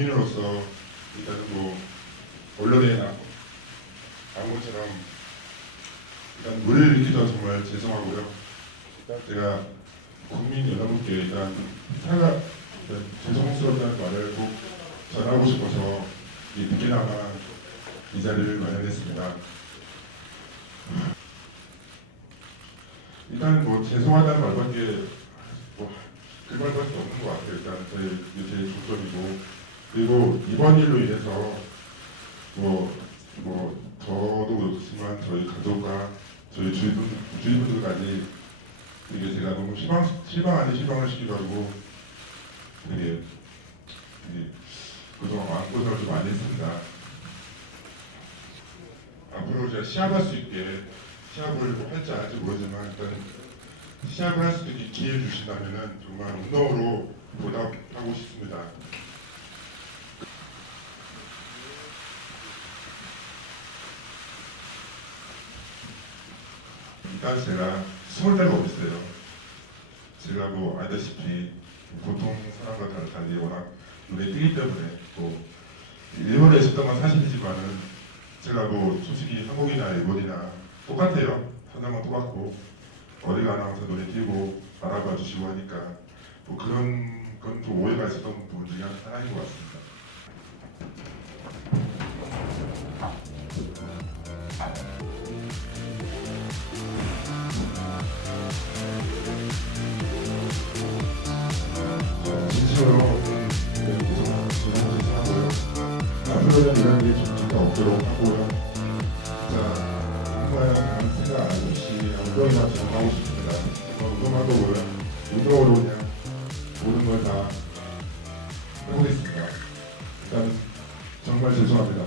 국민으로서 일단은 뭐 언론에 나온 것처럼 일단 물을 잃기도 정말 죄송하고요. 일단 제가 국민 여러분께 일단 사과 죄송스럽다는 말을 꼭 전하고 싶어서 이 늦게나마 이 자리를 마련했습니다. 일단 뭐 죄송하다는 말밖에 뭐그 말밖에 없는 것 같아요. 일단 저희 이제 조건이고 그리고 이번 일로 인해서 뭐, 뭐 저도 그렇지만 저희 가족과 저희 주위 분, 주위 분들까지 되게 제가 너무 실망, 실망 아닌 실망을 하고 되게, 되게 그동안 마음고생을 좀 많이 했습니다. 앞으로 제가 시합할 수 있게 시합을 뭐 할지 안 할지 모르지만 일단 시합을 할 수 있게 기회 주신다면은 정말 운동으로 보답하고 싶습니다. 일단 제가 스물 달이 어딨어요. 제가 뭐 알다시피 보통 사람과 다- 달리 워낙 눈에 띄기 때문에 또 일본에 있었던 건 사실이지만은 제가 뭐 솔직히 한국이나 일본이나 똑같아요. 사람은 똑같고 어디 가나 항상 눈에 띄고 알아봐 주시고 하니까 뭐 그런 건좀 오해가 있었던 부분 중에 하나인 것 같습니다. 하도록 앞으로는 이런 일이 진짜 없도록 하고요. 자, 항상 아무 생각 안 없이 엉덩이만 하고 싶습니다. 엉덩하도 몰라. 무더로 그냥 모든 걸 다 해보겠습니다. 일단 정말 죄송합니다.